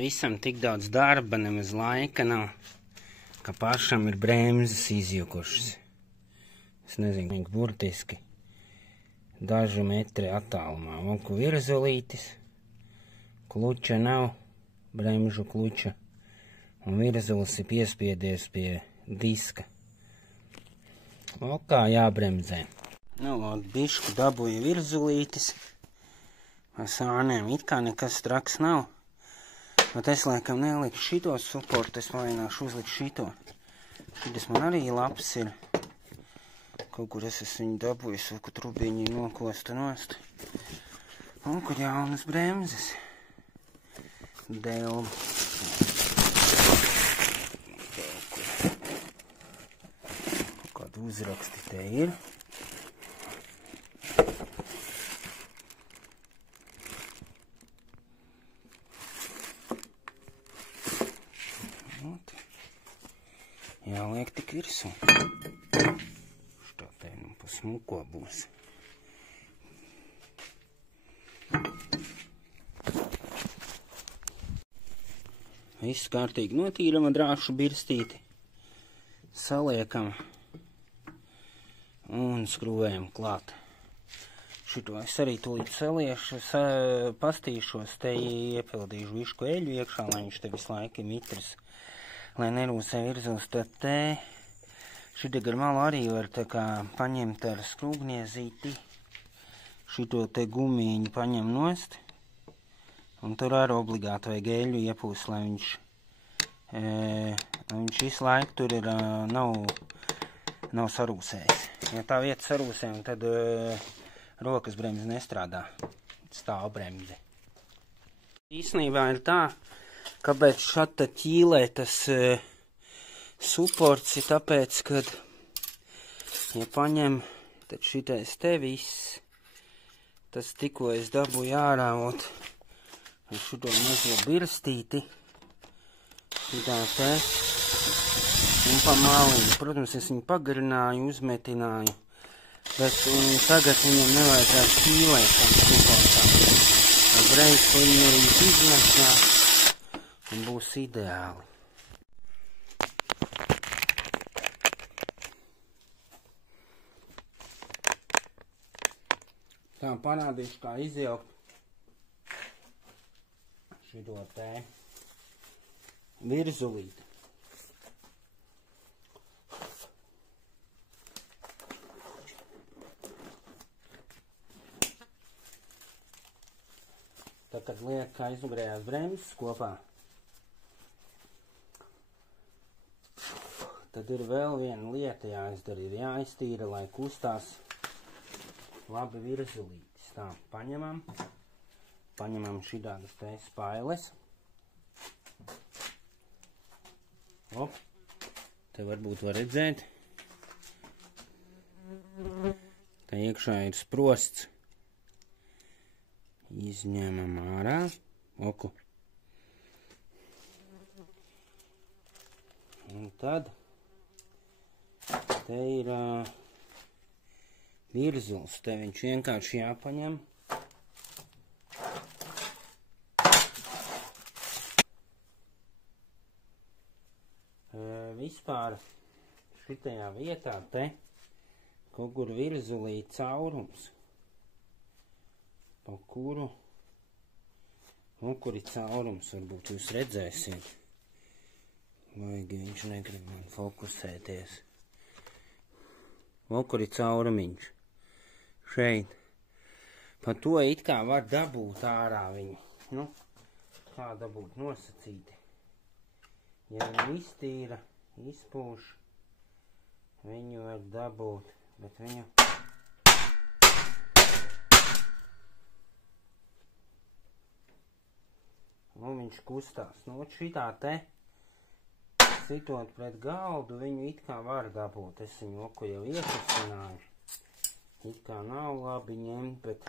visam tik daudz darba, nemaz laika nav, ka pašam ir bremzes izjukušas. Es nezinu, burtiski dažu metri attālumā. Lūk, virzulītis, kluča nav, bremžu kluča, un virzulis ir piespiedies pie diska. Lūk, kā jābremzē. Nu, bišku dabūja virzulītis. Ar sānēm it kā nekas traks nav. Bet es laikam neliku šito suportu, es mēģināšu uzlikt šito. Šitas man arī labs ir. Kaut kur es esmu viņu dabūjis, kaut kur trubiņi nokosta nost. Un kur jaunas bremzes. Delba. Kādu uzraksti te ir. Jāliek tik virsū. Šitā te nu pa smuko būs. Viss kārtīgi notīram ar drāšu birstīti. Saliekam un skrūvējam klāt. Šito es arī tūlīt saliešu, pastīšos, te iepildīšu višku eļu iekšā, lai viņš te visu laiku ir mitrs. Lai nerūsē virzulis, tad te šitā gar malu arī var tā kā paņemt ar skrūvniezīti. Šito te gumīņu paņem nost. Un tur arī obligāti vajag eļu iepūst, lai viņš visu laiku tur ir, nav sarūsējis. Ja tā vieta sarūsē, tad rokas bremze nestrādā. Stāv bremze. Īsnībā ir tā, kāpēc šata ķīlē tas suports ir tāpēc, kad, ja paņem, tad šitais te viss, tas tikko es dabūju ārā, ar šito mazo birstīti, šitā te, un pa māliņu. Protams, es viņu pagarināju, uzmetināju, bet tagad viņam nevajadzētu ķīlēt tam suportam. Ar breiku viņu arī izmešā. Un būs ideāli. Tā parādīšu, kā izjaukt šito te virzulīti. Tad, kad liek aizmugurējās bremzes kopā, tad ir vēl viena lieta jāizdara, ir jāiztīra, lai kustās labi virzulītis. Tā, paņemam šitādas te spailes. Op, te varbūt var redzēt. Te iekšā ir sprosts. Izņemam ārā. Oku. Un tad te ir virzulis, te viņš vienkārši jāpaņem. Vispār šitajā vietā te kaut kur virzulī caurums, pa kuru, kur ir caurums, varbūt jūs redzēsiet. Vajag, viņš negrib man fokusēties. Kur ir caurumiņš. Šeit. Pa to it kā var dabūt ārā viņu. Nu, kā dabūt nosacīti. Ja viņu iztīra, izpūš, viņu var dabūt, bet viņu... Nu, viņš kustās. Nu, šitā te sitot pret galdu, viņu it kā var dabūt. Es viņu oku jau iekustināju. It kā nav labi ņemt, bet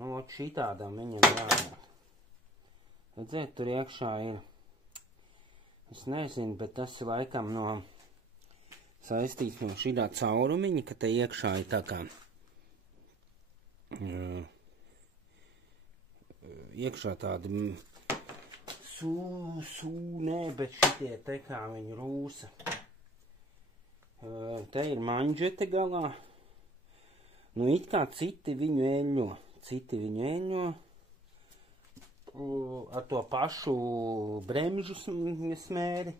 nu, šitādām viņam jābūt. Redzēt, tur iekšā ir, es nezinu, bet tas ir laikam no saistīts no šitā caurumiņa, ka te iekšā ir tā kā iekšā tādi nē, bet šitie te kā viņi rūsa. Te ir manžete galā. Nu, it kā citi viņu eļņo. Ar to pašu bremžu smēri.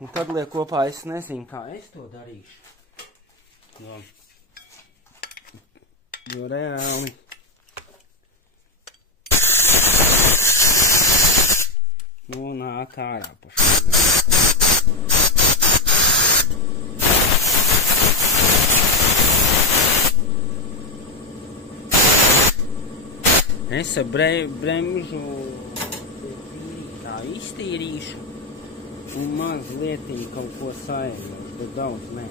Un tad liek kopā, es nezinu, kā es to darīšu. Jo reāli nāk ārā pa šo. Es ar bremžu tā iztīrīšu un mazlietī kaut ko saēļošu, bet daudz nē.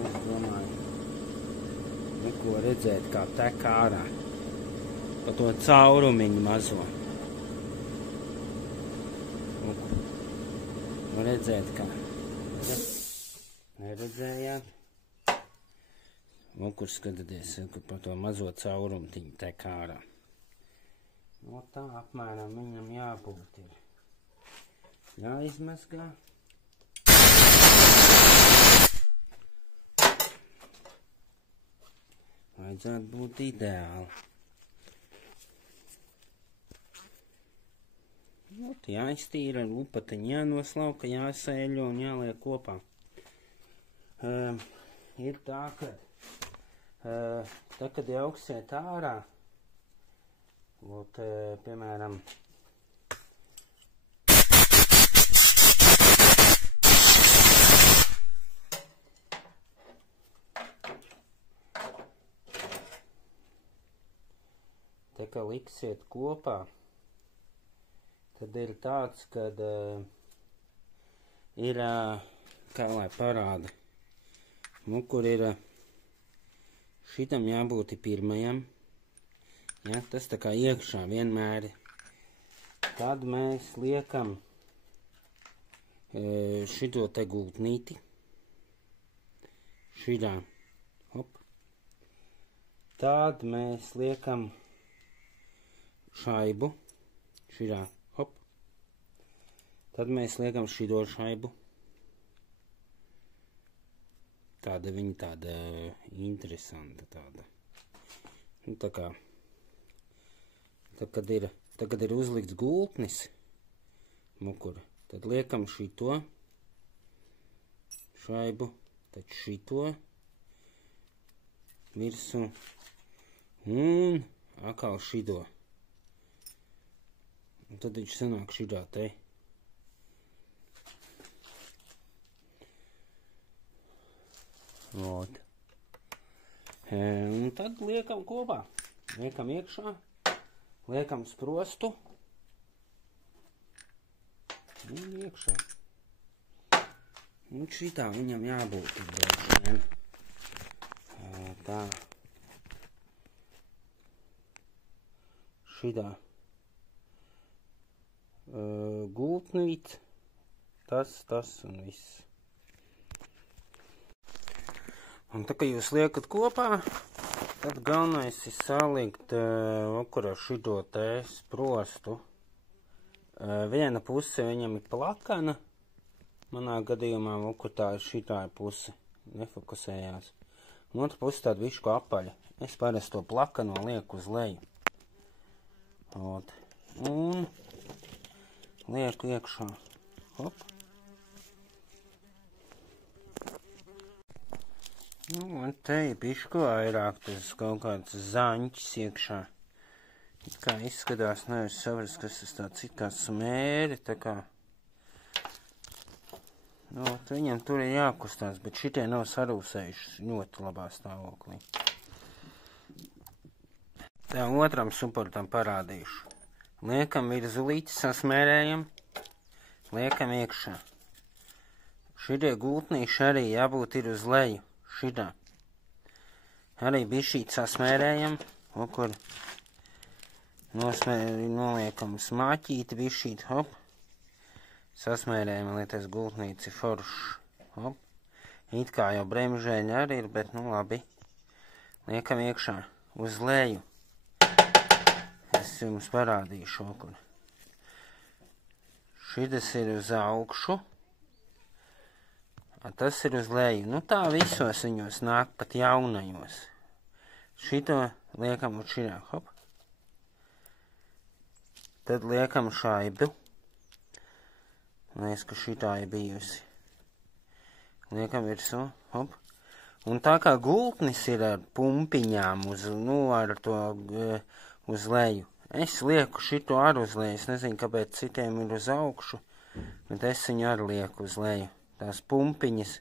Es domāju, neko redzēt, kā tek ārā pa to caurumiņu mazo. Redzēt, kā neredzējāt. Kur skatāties, ka pa to mazo caurumtiņu tek ārā. No tā apmēram viņam jābūt ir. Jāizmazgā. Vajadzētu būt ideāli. Jāiztīra, lupatiņi jānoslauka, jāsēļo un jāliek kopā. Ir tā, ka kad jauksiet ārā, piemēram, ka liksiet kopā, tad ir tāds, kad ir, kā lai parāda, kur ir šitam jābūt pirmajam, ja, tas tā kā iekšā vienmēr. Tad mēs liekam šito te gultnīti, šitā, hop. Tad mēs liekam šaibu, šitā, hop. Tad mēs liekam šito šaibu. Tāda viņa tāda interesanta tāda. Nu, tā kā, kad ir uzlikts gultnis, mukur, tad liekam šito šaibu, tad šito virsū un atkal šito. Un tad viņš sanāk šitā te. Vot. Un tad liekam kopā. Liekam iekšā. Liekam sprostu. Un iekšā. Un šitā viņam jābūt droši vien. Tā. Šitā. Gultnīt. Tas un viss. Un tā, ka jūs liekat kopā, tad galvenais ir salikt vakarā šito te sprostu. Viena puse viņam ir plakana. Manā gadījumā vakur tā ir šitā puse. Nefokusējās. Un otra puse tāda višku apaļa. Es parasti to plakano lieku uz leju. Ot. Un lieku iekšā. Hop. Nu, un te ir bišku vairāk, tas kaut kāds zaņķis iekšā. It kā izskatās, nevis saprast, kas tas tāds ir kā smēri, tā kā. Nu, viņam tur ir jākustās, bet šitie nav sarūsējuši ļoti labā stāvoklī. Tā otram suportam parādīšu. Liekam virzulīti, sasmērējam, liekam iekšā. Šitie gultnīši arī jābūt ir uz leju. Šitā. Arī bišķīt sasmērējam, kur noliekam smāķīti bišķīt, hop. Sasmērējam, lai tas gultnīts ir foršs, hop. It kā jau bremžēļi arī ir, bet nu labi. Liekam iekšā uz leju. Es jums parādīšu, kur. Šitas ir uz augšu. Tas ir uz leju. Nu tā visos viņos nāk, pat jaunajos. Šito liekam uz širā, hop. Tad liekam šaibu. Liekas, ka šitā ir bijusi. Liekam virsū, hop. Un tā kā gultnis ir ar pumpiņām uz leju. Es lieku šito ar uz leju. Es nezinu, kāpēc citiem ir uz augšu, bet es viņu ar lieku uz leju. Tās pumpiņas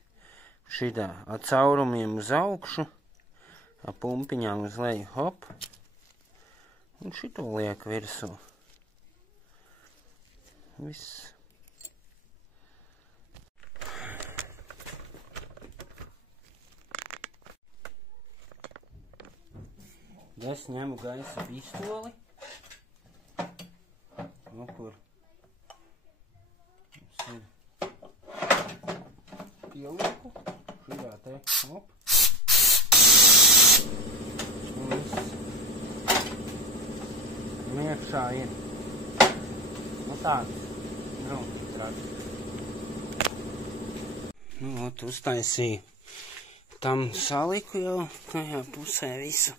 šitā ar caurumiem uz augšu, ar pumpiņām uz leju, hop. Un šito lieku virsū. Viss. Es ņemu gaisa pistoli. Nu, kur mums ir pielieku. Šajā te, hop. Un viss. Un iekšā ir. Nu tāds. Drunks rats. Nu, ot, uztaisīju. Tam saliku jau tajā pusē visu.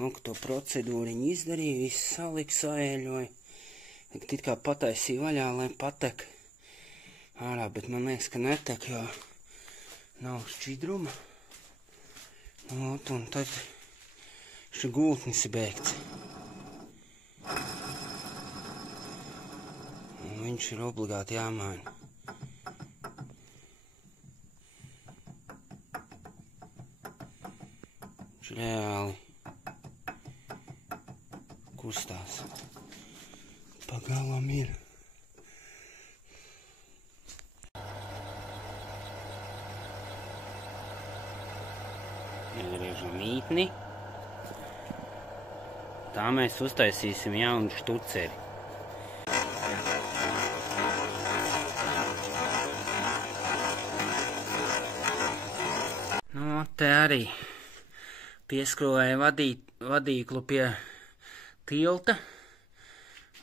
Nu, ka to procedūriņu izdarīju, visu saliku, saēļoju. It kā pataisīju vaļā, lai patek ārā, bet man liekas, ka netek, jo nav šķidruma. Nu, un tad šī gultnis ir beigts. Un viņš ir obligāti jāmaina. Viņš reāli kustās. Pagalam ir. Iegriežam mītni. Tā mēs uztaisīsim jaunu štuceri. Nu, te arī pieskrūvēju vadīklu pie tilta,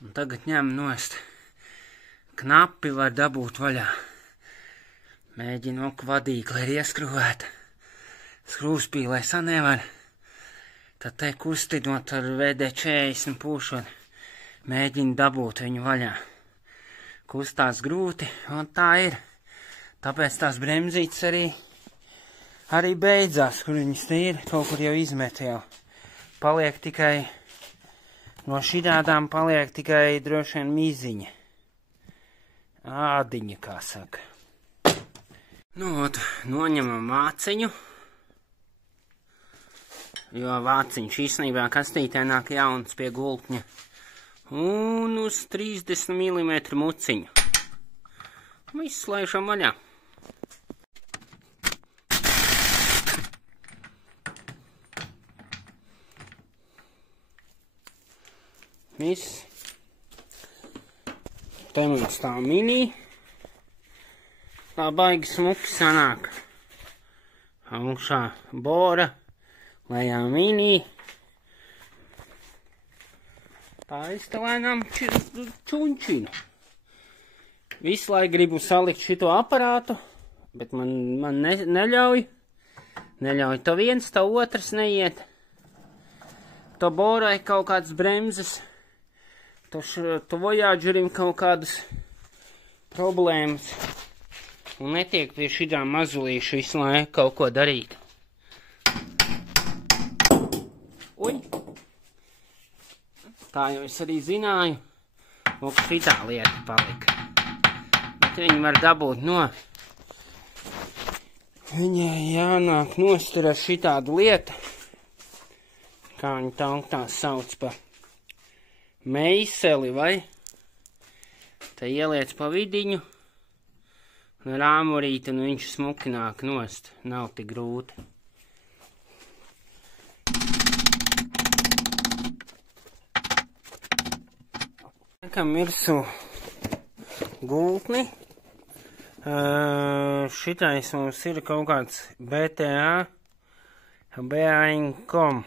un tagad ņem nost. Knapi var dabūt vaļā. Mēģinu, ka vadīkla ir ieskrūvēta. Skrūvspīlēs nevar. Tad te kustinot ar VD40 pūšot, mēģinu dabūt viņu vaļā. Kustās grūti, un tā ir. Tāpēc tās bremzītes arī beidzās, kur viņas te ir, kaut kur jau izmet jau. Paliek tikai, no šitādām paliek tikai droši vien miziņa. Ādiņa, kā saka. Nu, ot, noņemam vāciņu. Jo vāciņš īstenībā kastītē nāk jauns pie gultņa. Un uz 30 mm muciņu. Viss laižam vaļā. Viss. Te mums tā mini. Tā baigi smuki sanāk. Augšā bora. Lejā mini. Tā izstalēnām čunčinu. Visu laiku gribu salikt šito aparātu, bet man neļauj. Neļauj to viens, to otrs neiet. To borai kaut kādas bremzes. To Voyagerim kaut kādas problēmas. Un netiek pie šitām mazulīšu visu laiku kaut ko darīt. Uj! Tā jau es arī zināju. Lūk, šitā lieta palika. Bet viņi var dabūt no. Viņai jānāk nostira šitādu lietu. Kā viņi tā sauc pa meiseli, vai? Te ieliec pa vidiņu. Un rāmurīt, un viņš smuki nāk nost. Nav tik grūti. Liekam virsū gultni. Šitais mums ir kaut kāds BTA BA.com.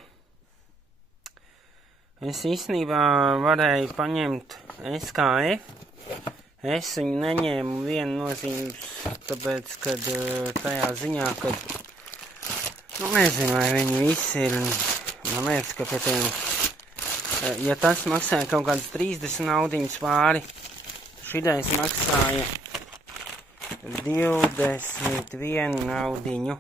Es īstenībā varēju paņemt SKF. Es viņu neņēmu vienu nozīmes, tāpēc, kad tajā ziņā, kad, nu, nezinu, vai viņi visi ir, man liekas, ka pie tiem, ja tas maksāja kaut kādas 30 naudiņas pāri, šitais maksāja 21 naudiņu,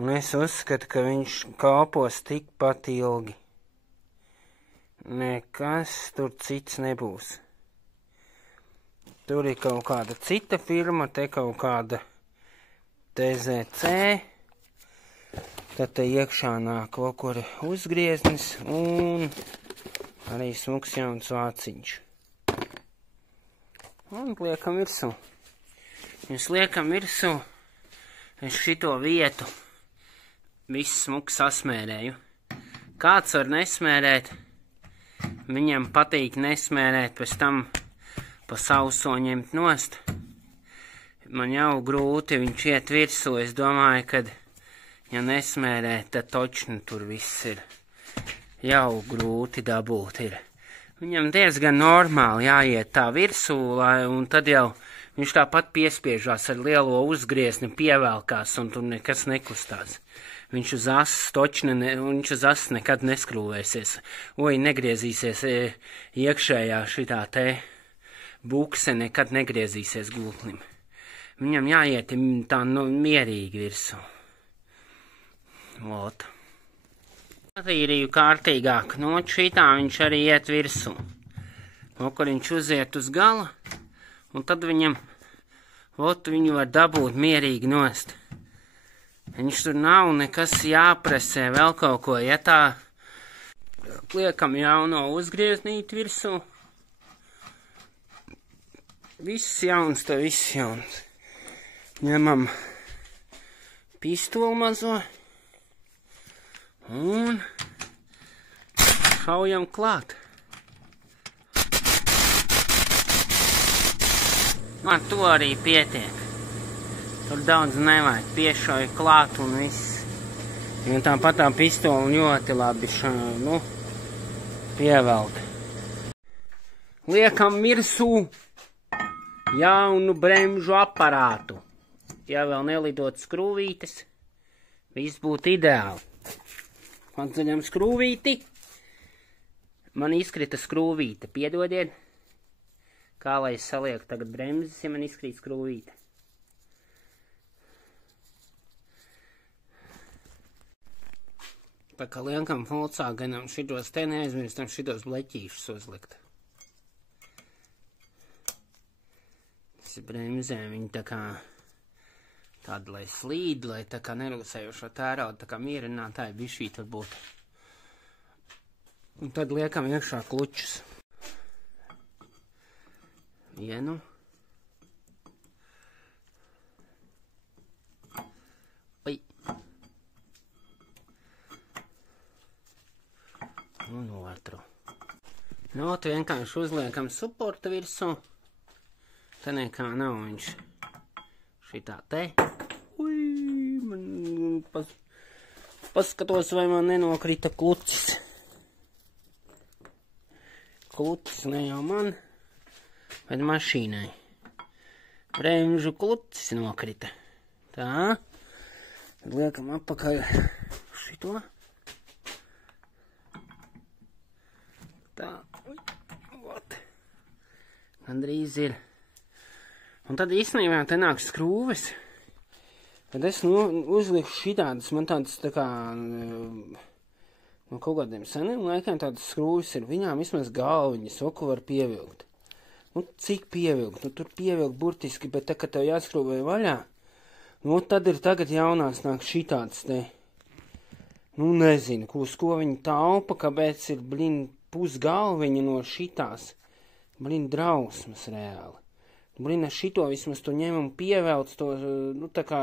un es uzskatu, ka viņš kalpos tikpat ilgi. Nekas tur cits nebūs. Tur ir kaut kāda cita firma, te kaut kāda TZC, tad te iekšā nāk kaut kur uzgrieznis un arī smuks jauns vāciņš. Un liekam virsū. Mēs liekam virsū, es šito vietu visu smuku sasmērēju. Kāds var nesmērēt, viņam patīk nesmērēt, pēc tam pa sauso ņemt nost. Man jau grūti viņš iet virsū, es domāju, kad, ja nesmērē, tad točni tur viss ir. Jau grūti dabūt ir. Viņam diezgan normāli jāiet tā virsū, un tad jau viņš tāpat piespiežās ar lielo uzgriezni, pievelkās, un tur nekas nekustās. Viņš uz asas točni, viņš uz asas nekad neskrūvēsies. Oi, negriezīsies iekšējā šitā te bukse nekad negriezīsies gultnim. Viņam jāiet tā mierīgi virsū. Lot. Atīrīju kārtīgāk. No šitā viņš arī iet virsū. No kur viņš uziet uz gala, un tad viņam, viņu var dabūt mierīgi nost. Viņš tur nav nekas jāpresē, vēl kaut ko. Ja tā liekam jauno uzgrieznīt virsū, viss jauns, tā viss jauns. Ņemam pistoli mazo un šaujam klāt. Man to arī pietiek. Tur daudz nevajag, piešauja klāt un viss. Un tāpat tā pistoli ļoti labi pievelt. Liekam virsū jaunu bremžu aparātu. Ja vēl nelidot skrūvītes, viss būtu ideāli. Atceļam skrūvīti. Man izkrita skrūvīte, piedodiet. Kā lai es salieku tagad bremzes, ja man izkrīt skrūvīte? Tā kā liekam Volkswagenam šitos te neaizmirstam šitos bleķīšus uzlikt. Bremzēm viņi tā kā tāda, lai slīd, lai tā kā nerūsējošo tērauda, tā kā mierinātāji bišķīt varbūt. Un tad liekam iekšā klučus. Vienu. Oi. Un otru. Nu, tu vienkārši uzliekam suporta virsū. Te nekā nav viņš šitā te. Ui, man paskatos, vai man nenokrita klucis. Klucis ne jau man, bet mašīnai. Bremžu klucis nokrita. Tā. Tad liekam atpakaļ šito. Tā. Ot. Gandrīz ir. Un tad īstenībā te nāk skrūves. Tad es uzliku šitādas, man tādas tā kā no kaut kādiem seniem laikiem tādas skrūves ir. Viņām vismaz galviņas, oku var pievilkt. Nu, cik pievilkt? Nu, tur pievilkt burtiski, bet tā, kad tev jāskrūvē vaļā, nu, tad ir tagad jaunās nāk šitādas te. Nu, nezinu, uz ko viņi taupa, kāpēc ir, pusgalviņa no šitās. Drausmas reāli. Ar šito vismaz to ņem un pievelc to, nu, tā kā,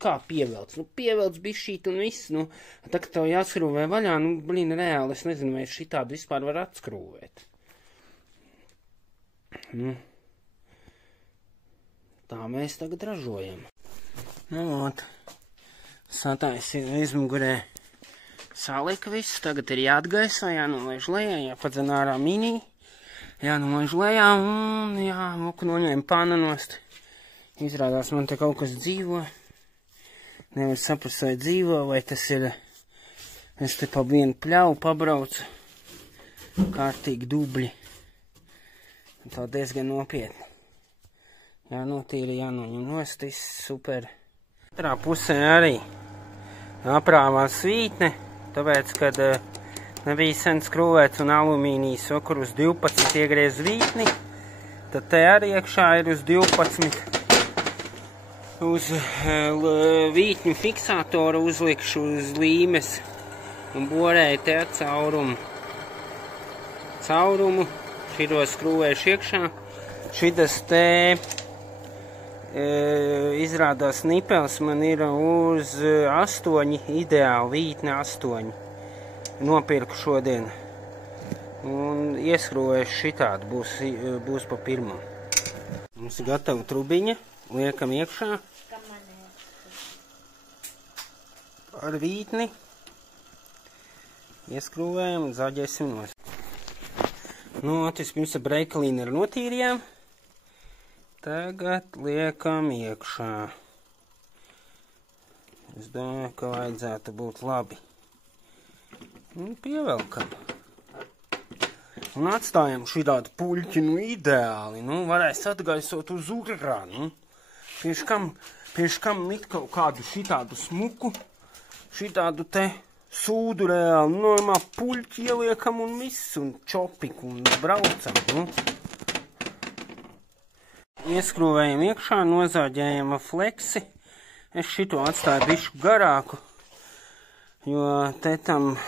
kā pievelc? Nu, pievelc bišķīt un viss, nu, tā, ka tev jāskrūvē vaļā, nu, reāli, es nezinu, vai šitādu vispār var atskrūvēt. Nu, tā mēs tagad ražojam. Nu, ot, sataisi izmugurē salika visu, tagad ir jāatgaisā, jānolaiž lejā, jāpadzen ārā mini. jānolaiž lejā un jā, muku noņēma pāna nost. Izrādās man te kaut kas dzīvo. Nevar saprast, vai dzīvo, vai tas ir, es te pa vienu pļauju pabraucu. Kārtīgi dubļi. Tā diezgan nopietni. Jānotīra, jānoņem nost, viss super. Katrā pusē arī aprāvās svītne, tāpēc, kad nebija sen skrūvēts un alumīnijas okuru uz 12 iegriez vītni, tad te arī iekšā ir uz 12. Uz vītņu fiksātoru uzlikšu uz līmes un borēju te caurumu. Šito skrūvēšu iekšā. Šitas te izrādās nipels man ir uz 8, ideāli vītne 8. Nopirku šodien. Un ieskrūvēšu šitādu, būs pa pirmo. Mums ir gatava trubiņa, liekam iekšā. Ar vītni. Ieskrūvējam un zaģēsim nost. Nu, vispirms ar breikalīnu notīrījām. Tagad liekam iekšā. Es domāju, ka vajadzētu būt labi. Un pievelkam. Un atstājam šitādu puļķi, ideāli. Varēs atgaisot uz urā. Priekš kam likt kaut kādu šitādu smuku, šitādu te sūdu reāli, normāli puļķi ieliekam un viss, un čopiku, un braucam. Ieskrūvējam iekšā, nozāģējam ar fleksi. Es šito atstāju bišku garāku, jo te tam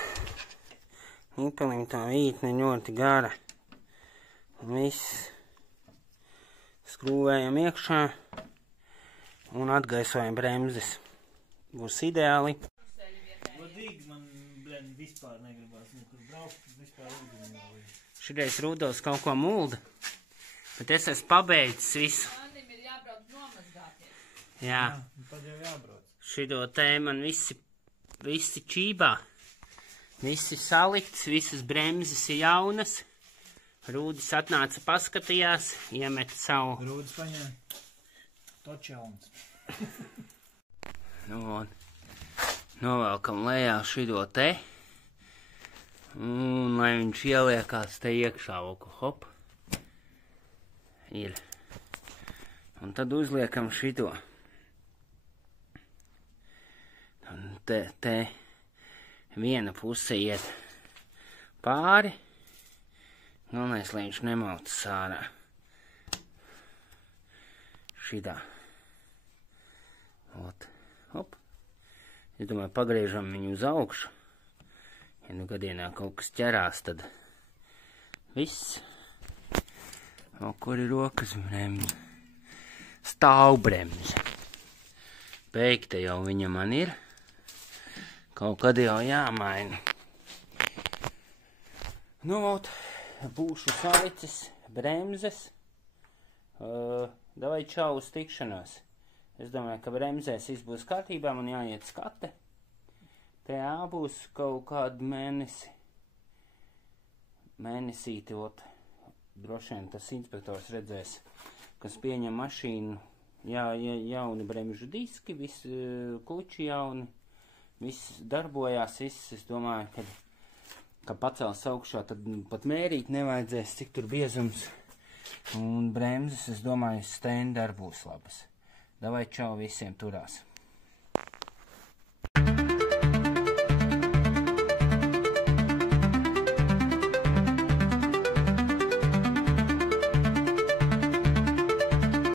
nipelim tā vītne ļoti gara. Viss skrūvējam iekšā un atgaisojam bremzes. Būs ideāli. Vispār negribās nekur braukt, vispār negribās. Šodien Rudolfs kaut ko mulda, bet es esmu pabeidzis visu. Mandim ir jābrauc nomazgāties. Jā. Tad jau jābrauc. Šito te man visi čībā. Visi salikts, visas bremzes ir jaunas. Rūdis atnāca paskatījās, iemet savu. Rūdis paņēma. Toč jauns. Novelkam lejā šito te. Un lai viņš ieliekās te iekšā, hop. Ir. Un tad uzliekam šito. Un te viena puse iet pāri. Galvenais, lai viņš nemaucas ārā. Šitā. Hop. Es domāju, pagriežam viņu uz augšu. Ja gadienā kaut kas ķerās, tad viss. Kur ir rokas bremze? Stāvbremze. Beigta jau viņa man ir. Kaut kad jau jāmaina. Būšu salicis bremzes. Davai čau uz tikšanos. Es domāju, ka bremzēs viss būs kārtībā, man jāiet skate. Te jābūs kaut kādu mēnesīti, droši vien tas inspektors redzēs, kas pieņem mašīnu, jauni bremžu diski, visi kluči jauni, viss darbojās, es domāju, ka pacels augšā, tad pat mērīt nevajadzēs, cik tur biezums, un bremzes, es domāju, standard būs labas. Davai čau, visiem turās!